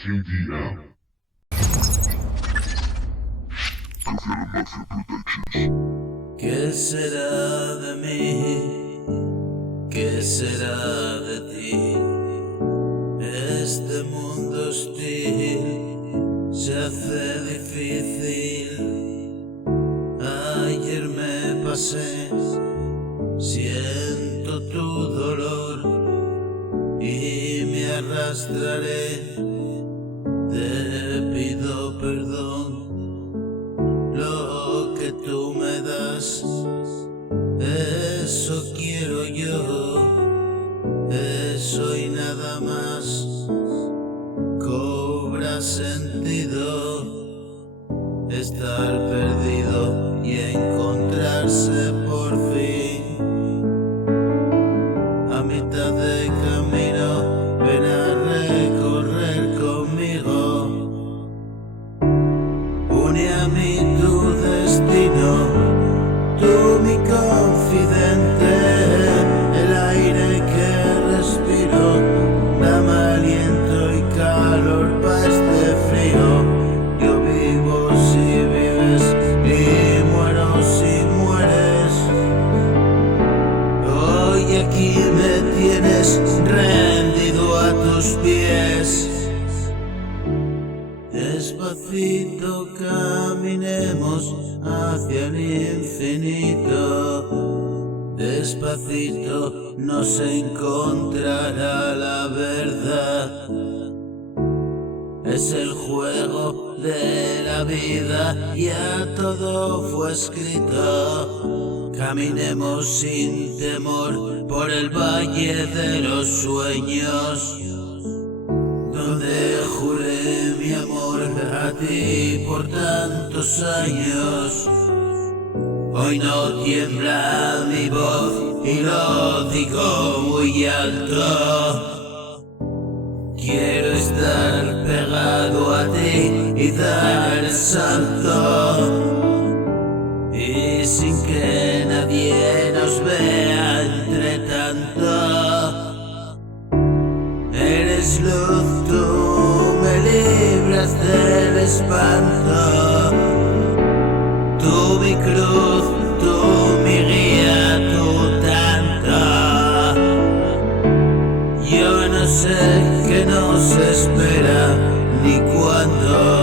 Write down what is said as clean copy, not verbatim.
KDM. Gotham Mafia Productions. ¿Qué será de mí? ¿Qué será de ti? Este mundo hostil se hace difícil. Ayer me pasé, siento tu dolor y me arrastraré. Te pido perdón. Lo que tú me das, eso quiero yo, eso y nada más. Cobra sentido estar perdido y encontrarse por fin. A mitad de camino, ven a recorrer conmigo. Une a mí tu destino, tú mi confidente, el aire que respiro, dame aliento y calor para este frío. Yo vivo si vives y muero si mueres. Hoy aquí me tienes rendido a tus pies. Despacito caminemos hacia el infinito. Despacito nos encontrará la verdad. Es el juego de la vida, ya todo fue escrito. Caminemos sin temor por el valle de los sueños, donde juré mi amor a ti por tantos años. Hoy no tiembla mi voz y lo digo muy alto. Quiero estar pegado a ti y dar el salto, y sin que nadie nos vea entre tanto. Eres luz, tú me libras del espanto. Tú mi cruz, tú mi guía, tú tanto. Yo no sé qué nos espera ni cuándo.